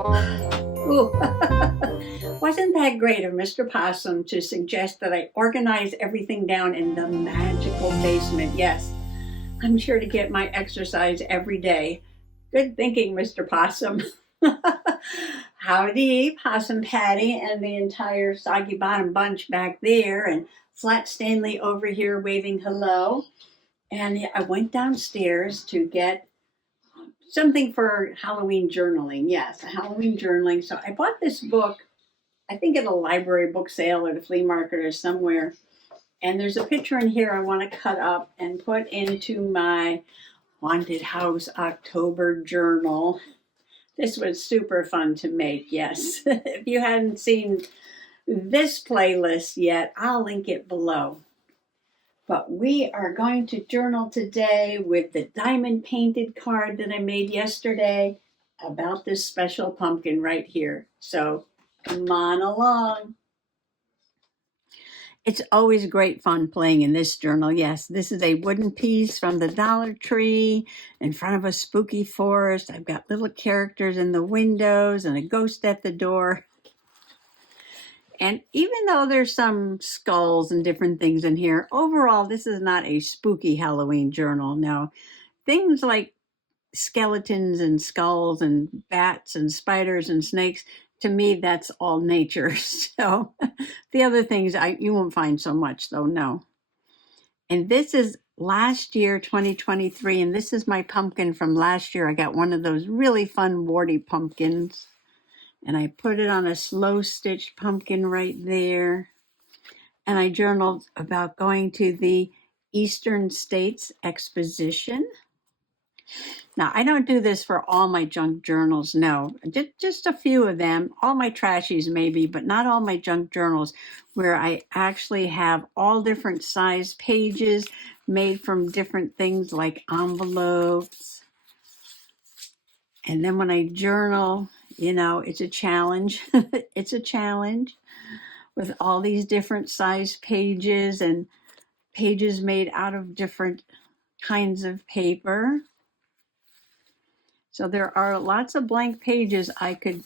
Ooh. Wasn't that great of Mr. Possum to suggest that I organize everything down in the magical basement? Yes, I'm sure to get my exercise every day. Good thinking, Mr. Possum. Howdy, Possum Patty and the entire Soggy Bottom bunch back there, and Flat Stanley over here waving hello. And I went downstairs to get something for Halloween journaling. Yes, Halloween journaling. So I bought this book, I think at a library book sale or the flea market or somewhere. And there's a picture in here I want to cut up and put into my Haunted House October journal. This was super fun to make, yes. If you hadn't seen this playlist yet, I'll link it below. But we are going to journal today with the diamond painted card that I made yesterday about this special pumpkin right here. So come on along. It's always great fun playing in this journal. Yes, this is a wooden piece from the Dollar Tree in front of a spooky forest. I've got little characters in the windows and a ghost at the door. And even though there's some skulls and different things in here, overall, this is not a spooky Halloween journal. No, things like skeletons and skulls and bats and spiders and snakes, to me, that's all nature. So the other things you won't find so much, though, no. And this is last year, 2023, and this is my pumpkin from last year. I got one of those really fun warty pumpkins. And I put it on a slow stitched pumpkin right there. And I journaled about going to the Eastern States Exposition. Now, I don't do this for all my junk journals, no. Just a few of them, all my trashies maybe, but not all my junk journals, where I actually have all different size pages made from different things like envelopes. And then when I journal, it's a challenge. It's a challenge with all these different size pages and pages made out of different kinds of paper. So there are lots of blank pages I could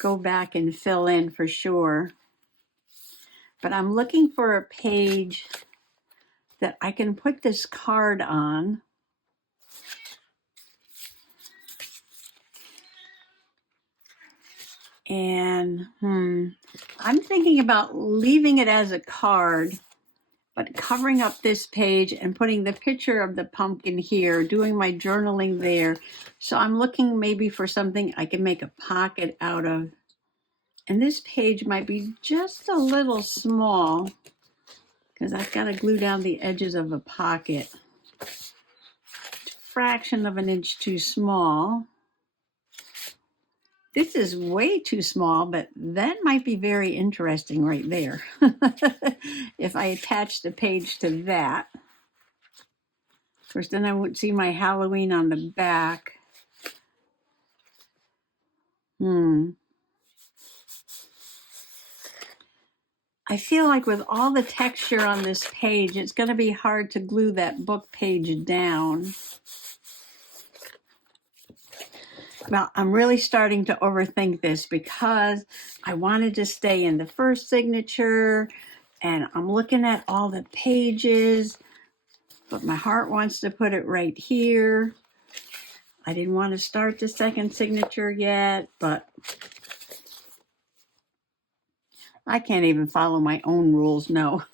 go back and fill in for sure. But I'm looking for a page that I can put this card on. And I'm thinking about leaving it as a card, but covering up this page and putting the picture of the pumpkin here, doing my journaling there. So I'm looking maybe for something I can make a pocket out of. And this page might be just a little small because I've got to glue down the edges of a pocket. It's a fraction of an inch too small. This is way too small, but that might be very interesting right there. If I attach the page to that. Of course, then I won't see my Halloween on the back. I feel like with all the texture on this page, it's going to be hard to glue that book page down. Well, I'm really starting to overthink this because I wanted to stay in the first signature and I'm looking at all the pages, but my heart wants to put it right here. I didn't want to start the second signature yet, but I can't even follow my own rules, no.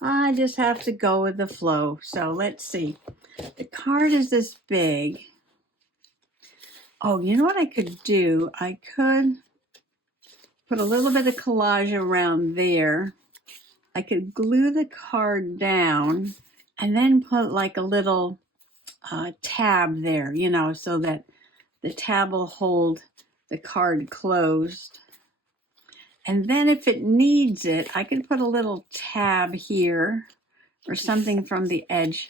I just have to go with the flow. So let's see. The card is this big. Oh, you know what I could do? I could put a little bit of collage around there. I could glue the card down and then put like a little tab there, so that the tab will hold the card closed. And then if it needs it, I can put a little tab here or something from the edge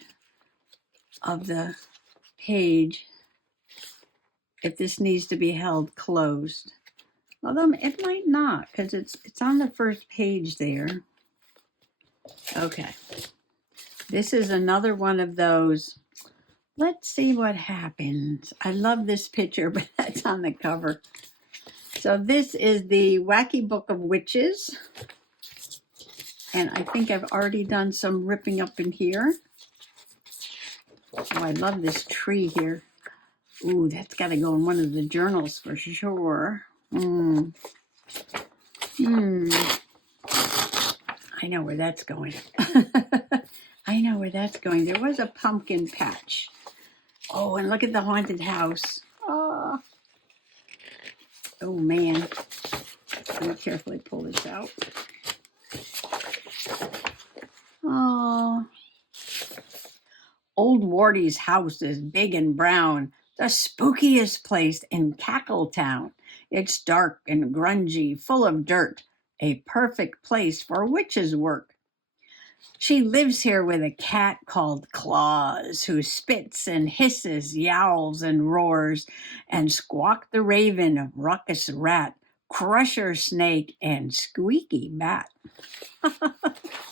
of the page if this needs to be held closed. Although it might not, because it's on the first page there. Okay. This is another one of those Let's see what happens. I love this picture, but that's on the cover. So this is the Wacky Book of Witches. And I think I've already done some ripping up in here. Oh, I love this tree here. Ooh, that's got to go in one of the journals for sure. I know where that's going. I know where that's going. There was a pumpkin patch. Oh, and look at the haunted house. Oh, man. Let me carefully pull this out. Oh. Old Wardy's house is big and brown, the spookiest place in Cackletown. It's dark and grungy, full of dirt, a perfect place for witches' work. She lives here with a cat called Claus, who spits and hisses, yowls and roars, and Squawk the Raven, Ruckus Rat, Crusher Snake, and Squeaky Bat.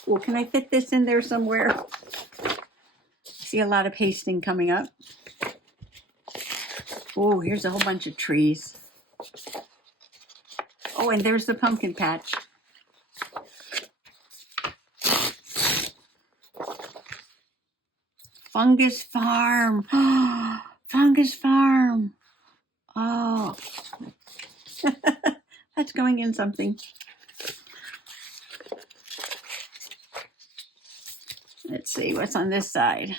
Well, can I fit this in there somewhere? See a lot of pasting coming up. Oh, here's a whole bunch of trees. Oh, and there's the pumpkin patch. Fungus Farm. Fungus Farm. Oh, that's going in something. Let's see what's on this side.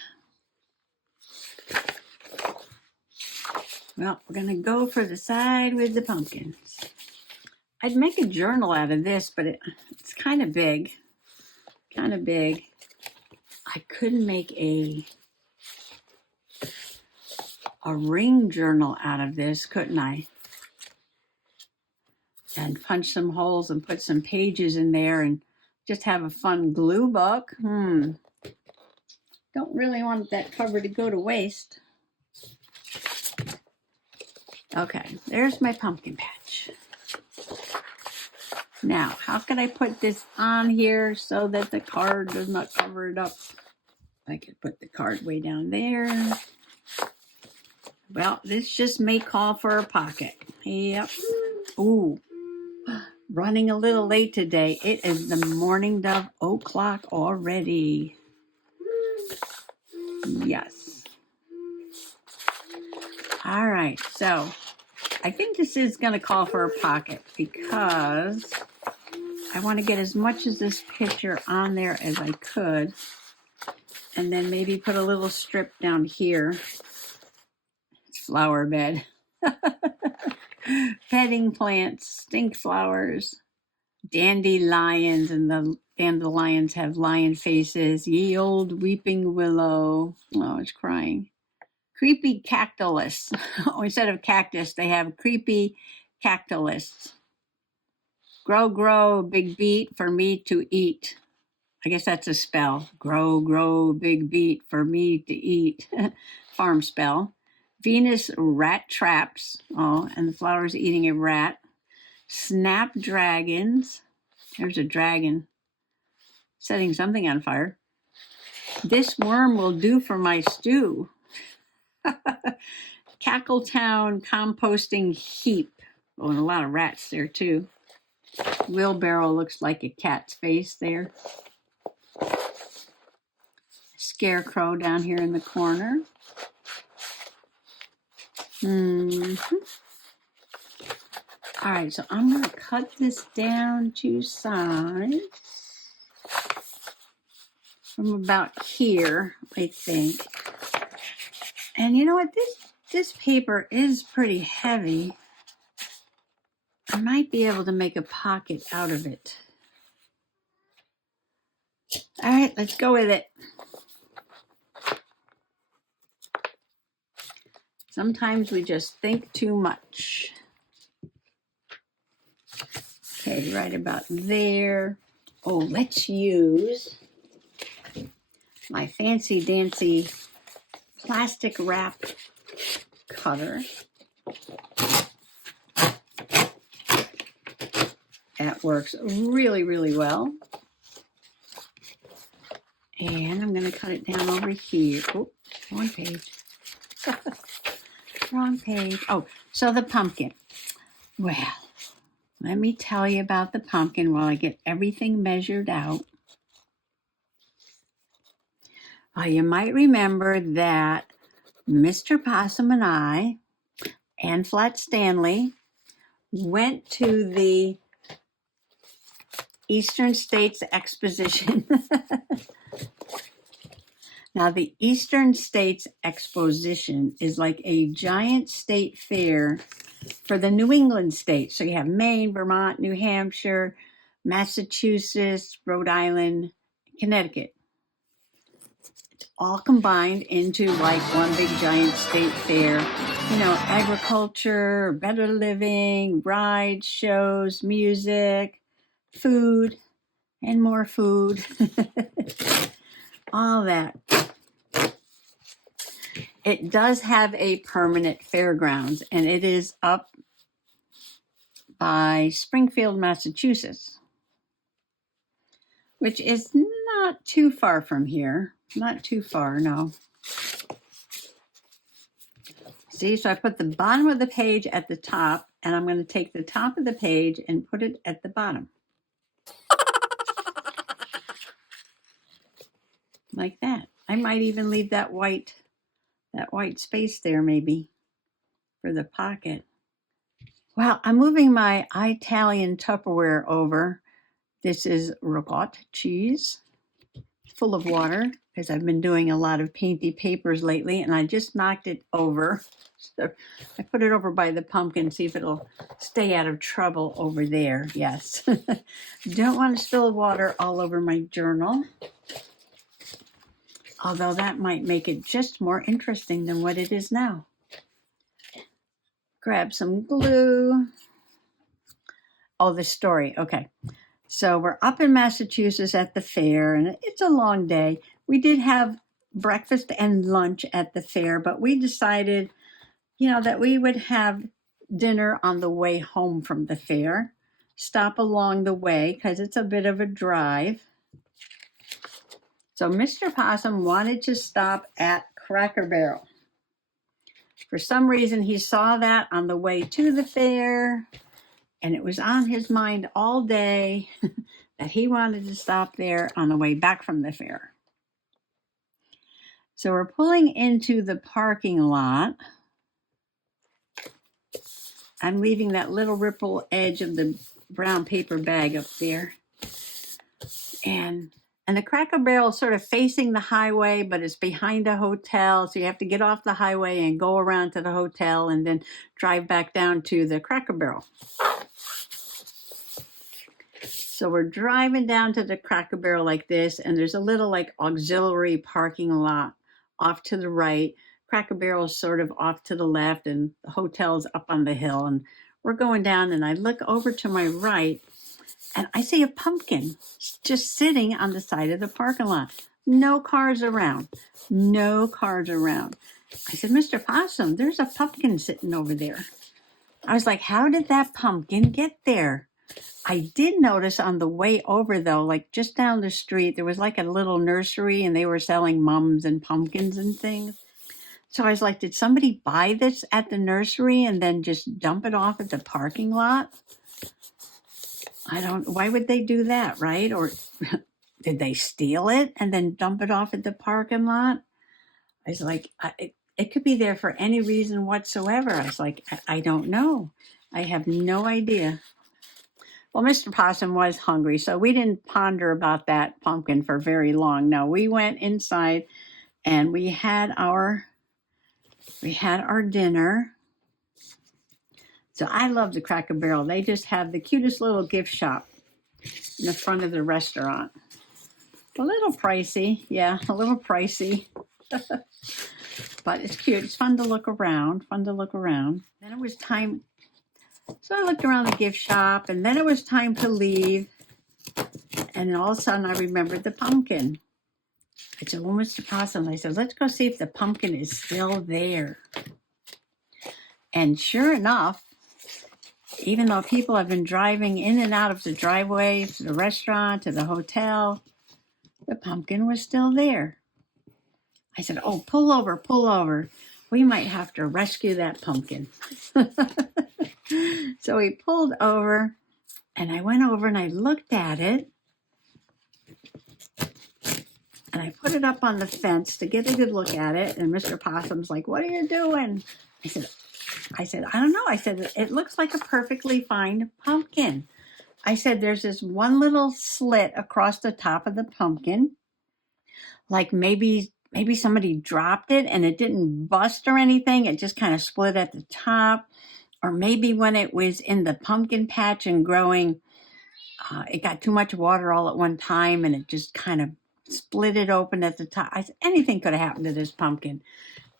Well, we're going to go for the side with the pumpkins. I'd make a journal out of this, but it's kind of big. Kind of big. I could make a ring journal out of this, couldn't I? And punch some holes and put some pages in there and just have a fun glue book. Don't really want that cover to go to waste. Okay, there's my pumpkin patch. Now, how can I put this on here so that the card does not cover it up? I could put the card way down there. Well, this just may call for a pocket. Yep. Ooh, running a little late today. It is the morning of 0:00 already. Yes. All right, so I think this is going to call for a pocket because I want to get as much of this picture on there as I could. And then maybe put a little strip down here. Flower bed. Bedding plants, stink flowers, dandelions, and the dandelions have lion faces. Ye old weeping willow. Oh, it's crying. Creepy cactus. Oh, instead of cactus, they have creepy cactus. Grow, grow, big beet for me to eat. I guess that's a spell. Grow, grow, big beet for me to eat. Farm spell. Venus rat traps. Oh, and the flower's eating a rat. Snapdragons. There's a dragon setting something on fire. This worm will do for my stew. Cackletown composting heap. Oh, and a lot of rats there too. Wheelbarrow looks like a cat's face there. Scarecrow down here in the corner. All right, so I'm going to cut this down to size from about here, I think. And you know what? This paper is pretty heavy. I might be able to make a pocket out of it. All right, let's go with it. Sometimes we just think too much. Okay, right about there. Oh, let's use my fancy dancy plastic wrap cutter. That works really, really well. And I'm going to cut it down over here. Oh, one page. Wrong page. Oh, so the pumpkin. Well, let me tell you about the pumpkin while I get everything measured out. You might remember that Mr. Possum and I and Flat Stanley went to the Eastern States Exposition. Now, the Eastern States Exposition is like a giant state fair for the New England states. So you have Maine, Vermont, New Hampshire, Massachusetts, Rhode Island, Connecticut. It's all combined into like one big giant state fair. You know, agriculture, better living, rides, shows, music, food, and more food. All that. It does have a permanent fairgrounds, and it is up by Springfield, Massachusetts, which is not too far from here. Not too far, no. See, so I put the bottom of the page at the top, and I'm going to take the top of the page and put it at the bottom. Like that. I might even leave that white space there maybe for the pocket. Well, I'm moving my Italian Tupperware over. This is ricotta cheese, full of water, because I've been doing a lot of painty papers lately, and I just knocked it over. So I put it over by the pumpkin, see if it'll stay out of trouble over there. Yes. Don't want to spill water all over my journal. Although that might make it just more interesting than what it is now. Grab some glue. Oh, the story. Okay. So we're up in Massachusetts at the fair, and it's a long day. We did have breakfast and lunch at the fair, but we decided, that we would have dinner on the way home from the fair, stop along the way because it's a bit of a drive. So Mr. Possum wanted to stop at Cracker Barrel. For some reason, he saw that on the way to the fair, and it was on his mind all day that he wanted to stop there on the way back from the fair. So we're pulling into the parking lot. I'm leaving that little ripple edge of the brown paper bag up there. And the Cracker Barrel is sort of facing the highway, but it's behind a hotel. So you have to get off the highway and go around to the hotel and then drive back down to the Cracker Barrel. So we're driving down to the Cracker Barrel like this, and there's a little like auxiliary parking lot off to the right. Cracker Barrel is sort of off to the left, and the hotel's up on the hill. And we're going down, and I look over to my right, and I see a pumpkin just sitting on the side of the parking lot. No cars around. No cars around. I said, Mr. Possum, there's a pumpkin sitting over there. I was like, how did that pumpkin get there? I did notice on the way over, though, like just down the street, there was like a little nursery, and they were selling mums and pumpkins and things. So I was like, did somebody buy this at the nursery and then just dump it off at the parking lot? Why would they do that, right? Or did they steal it and then dump it off at the parking lot? I was like, it could be there for any reason whatsoever. I was like, I don't know. I have no idea. Well, Mr. Possum was hungry, so we didn't ponder about that pumpkin for very long. No, we went inside and we had our dinner. So I love the Cracker Barrel. They just have the cutest little gift shop in the front of the restaurant. A little pricey, yeah, a little pricey. But it's cute. It's fun to look around. Then it was time. So I looked around the gift shop, and then it was time to leave. And all of a sudden, I remembered the pumpkin. I said, well, Mr. Possum, I said, let's go see if the pumpkin is still there. And sure enough, even though people have been driving in and out of the driveway to the restaurant, to the hotel, the pumpkin was still there. I said, oh, pull over. we might have to rescue that pumpkin. So we pulled over, and I went over and I looked at it, and I put it up on the fence to get a good look at it. And Mr. Possum's like, "What are you doing?" I said, "I don't know." I said, "It looks like a perfectly fine pumpkin." I said, "There's this one little slit across the top of the pumpkin, like maybe somebody dropped it and it didn't bust or anything. It just kind of split at the top. Or maybe when it was in the pumpkin patch and growing, it got too much water all at one time and it just kind of split it open at the top." I said, anything could have happened to this pumpkin.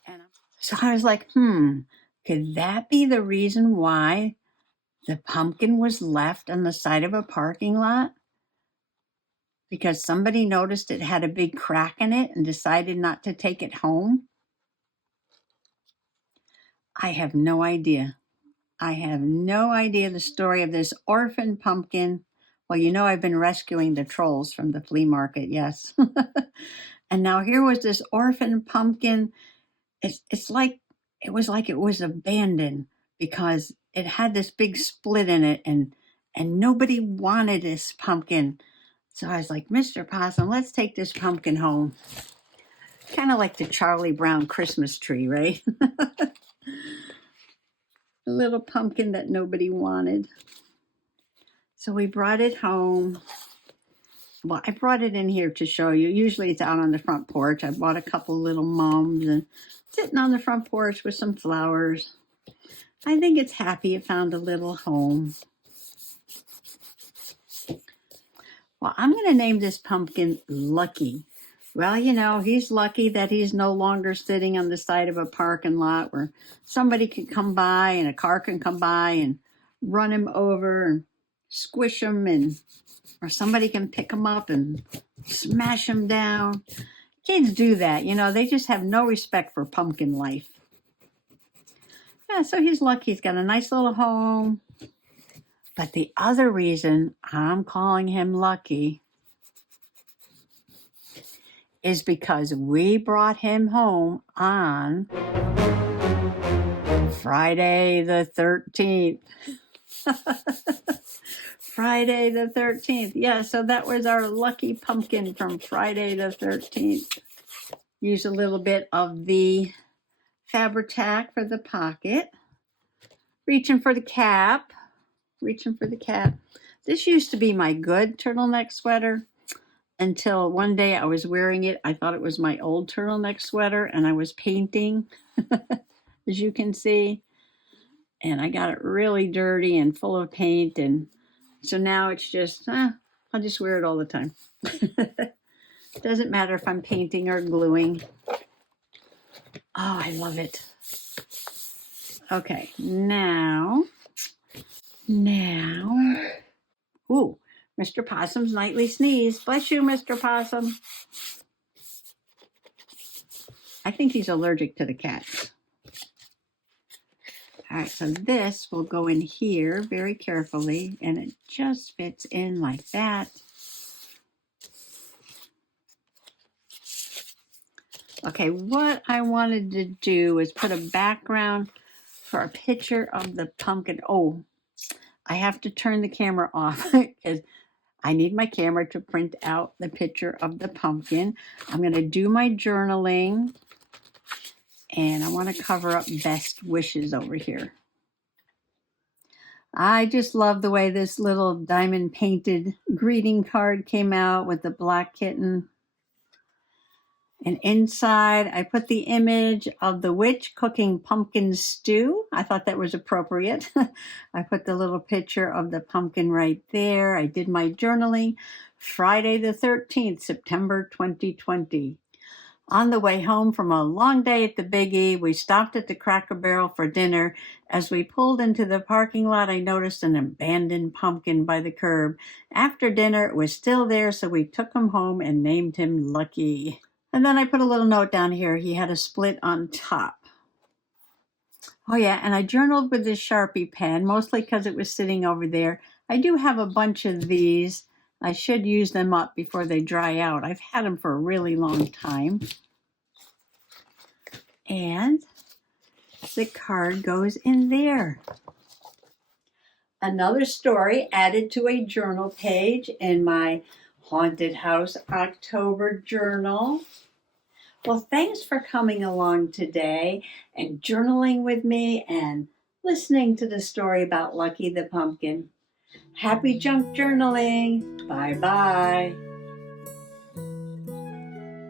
And so I was like, could that be the reason why the pumpkin was left on the side of a parking lot? Because somebody noticed it had a big crack in it and decided not to take it home? I have no idea. I have no idea the story of this orphan pumpkin. Well, you know, I've been rescuing the trolls from the flea market, yes. And now here was this orphan pumpkin. It's like it was abandoned because it had this big split in it, and nobody wanted this pumpkin. So I was like, "Mr. Possum, let's take this pumpkin home." Kind of like the Charlie Brown Christmas tree, right? A little pumpkin that nobody wanted. So we brought it home. Well, I brought it in here to show you. Usually it's out on the front porch. I bought a couple little mums and sitting on the front porch with some flowers. I think it's happy it found a little home. Well, I'm going to name this pumpkin Lucky. Well, you know, he's lucky that he's no longer sitting on the side of a parking lot where somebody can come by and a car can come by and run him over and squish him, or somebody can pick him up and smash him down. Kids do that, you know, they just have no respect for pumpkin life. Yeah, so he's lucky. He's got a nice little home. But the other reason I'm calling him Lucky is because we brought him home on Friday the 13th. Friday the 13th. Yeah, so that was our lucky pumpkin from Friday the 13th. Use a little bit of the Fabri-Tac for the pocket. Reaching for the cap. This used to be my good turtleneck sweater until one day I was wearing it. I thought it was my old turtleneck sweater, and I was painting, as you can see. And I got it really dirty and full of paint. And so now it's just, I'll just wear it all the time. Doesn't matter if I'm painting or gluing. Oh, I love it. Okay, now, ooh, Mr. Possum's nightly sneeze. Bless you, Mr. Possum. I think he's allergic to the cats. All right, so this will go in here very carefully, and it just fits in like that. Okay, what I wanted to do is put a background for a picture of the pumpkin. Oh, I have to turn the camera off because I need my camera to print out the picture of the pumpkin. I'm going to do my journaling, and I want to cover up best wishes over here. I just love the way this little diamond painted greeting card came out with the black kitten. And inside, I put the image of the witch cooking pumpkin stew. I thought that was appropriate. I put the little picture of the pumpkin right there. I did my journaling. Friday the 13th, September 2020. On the way home from a long day at the Big E, we stopped at the Cracker Barrel for dinner. As we pulled into the parking lot, I noticed an abandoned pumpkin by the curb. After dinner, it was still there, so we took him home and named him Lucky. And then I put a little note down here. He had a split on top. Oh yeah, and I journaled with this Sharpie pen, mostly because it was sitting over there. I do have a bunch of these. I should use them up before they dry out. I've had them for a really long time. And The card goes in there. Another story added to a journal page in my Haunted House October journal. Well, thanks for coming along today and journaling with me and listening to the story about Lucky the Pumpkin. Happy junk journaling. Bye-bye.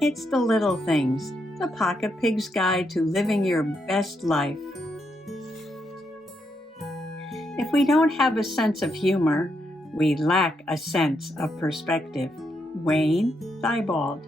It's the little things, the Pocket Pig's Guide to Living Your Best Life. If we don't have a sense of humor, we lack a sense of perspective. Wayne Thibault.